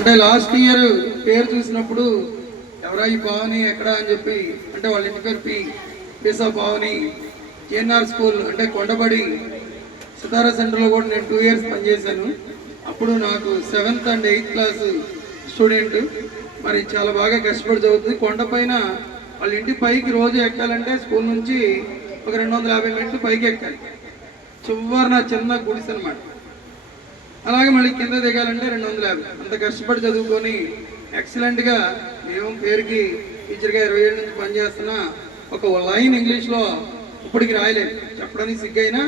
అంటే last year పేరు చూసినప్పుడు ఎవరా ఈ పావని ఎక్కడా అని చెప్పి, అంటే వాళ్ళ ఇంటి పేరు పీసా పావని జిఎన్ఆర్ స్కూల్ అంటే కొండబడి సితారా సెంటర్లో కూడా నేను 2 years పనిచేశాను. అప్పుడు నాకు 7th and 8th class student. మరి చాలా బాగా కష్టపడి చదువుతుంది. కొండపైన వాళ్ళ ఇంటి పైకి రోజు ఎక్కాలంటే స్కూల్ నుంచి ఒక 250 మెట్లు పైకి ఎక్కాలి. చివరిన చిన్న గుడిసె అనమాట. అలాగే మళ్ళీ కింద దిగాలంటే 250. అంత కష్టపడి చదువుకొని ఎక్సలెంట్గా మేము పేరుకి టీచర్గా 20 ఏళ్ళ నుంచి పనిచేస్తున్నా ఒక లైన్ ఇంగ్లీష్లో ఇప్పటికి రాయలేదు. చెప్పడానికి సిగ్గైనా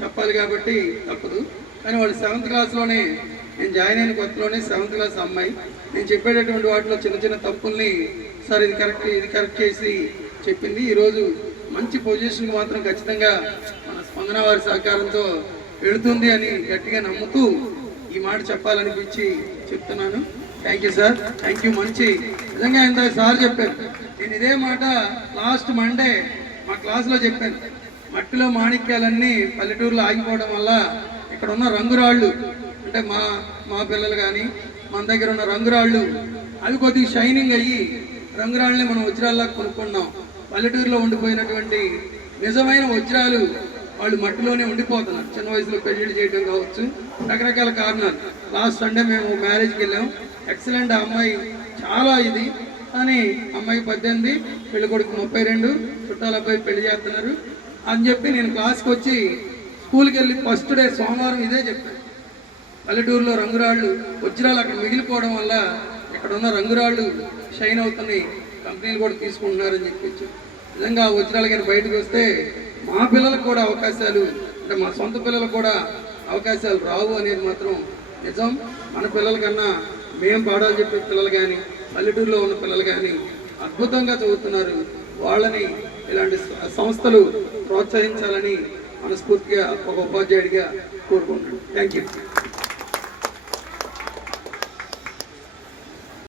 చెప్పాలి కాబట్టి తప్పదు. కానీ వాళ్ళు 7th క్లాస్లోనే, నేను జాయిన్ అయిన కొత్తలోనే 7th క్లాస్ అమ్మాయి, నేను చెప్పేటటువంటి వాటిలో చిన్న చిన్న తప్పుల్ని సార్ ఇది కరెక్ట్ చేసి చెప్పింది. ఈరోజు మంచి పొజిషన్కి మాత్రం ఖచ్చితంగా మన స్పందన వారి సహకారంతో వెళుతుంది అని గట్టిగా నమ్ముతూ ఈ మాట చెప్పాలనిపించి చెప్తున్నాను. Thank you sir, thank you. మంచి నిజంగా ఇంత సార్ చెప్పారు. నేను ఇదే మాట లాస్ట్ మండే మా క్లాస్లో చెప్పాను. మట్టిలో మాణిక్యాలన్నీ పల్లెటూరులో ఆగిపోవడం వల్ల ఇక్కడ ఉన్న రంగురాళ్ళు, అంటే మా పిల్లలు కానీ మన దగ్గర ఉన్న రంగురాళ్ళు అవి కొద్దిగా షైనింగ్ అయ్యి రంగురాళ్ళని మనం వజ్రాల్లా కొనుక్కున్నాం. పల్లెటూరులో ఉండిపోయినటువంటి నిజమైన వజ్రాలు వాళ్ళు మట్టిలోనే ఉండిపోతున్నారు. చిన్న వయసులో పెళ్లిళ్ళు చేయడం కావచ్చు, రకరకాల కారణాలు. లాస్ట్ సండే మేము మ్యారేజ్కి వెళ్ళాం. ఎక్సలెంట్. ఆ అమ్మాయి చాలా ఇది, కానీ అమ్మాయి 18, పెళ్లి కొడుకు 32, చుట్టాల అబ్బాయి పెళ్లి చేస్తున్నారు అని చెప్పి నేను క్లాస్కి వచ్చి స్కూల్కి వెళ్ళి ఫస్ట్ డే సోమవారం ఇదే చెప్పాను. పల్లెటూరులో రంగురాళ్ళు వజ్రాలు అక్కడ మిగిలిపోవడం వల్ల ఇక్కడ ఉన్న రంగురాళ్ళు షైన్ అవుతున్నాయి, కంపెనీలు కూడా తీసుకుంటున్నారని చెప్పి. నిజంగా ఆ వజ్రాలు కానీ బయటకు వస్తే మా పిల్లలకు కూడా అవకాశాలు, అంటే మా సొంత పిల్లలకు కూడా అవకాశాలు రావు అనేది మాత్రం నిజం. మన పిల్లల కన్నా మేము పాఠాలు చెప్పే పిల్లలు కానీ పల్లెటూరులో ఉన్న పిల్లలు కానీ అద్భుతంగా చదువుతున్నారు. వాళ్ళని ఇలాంటి సంస్థలు ప్రోత్సహించాలని మనస్ఫూర్తిగా ఒక ఉపాధ్యాయుడిగా కోరుకుంటున్నాను. Thank you.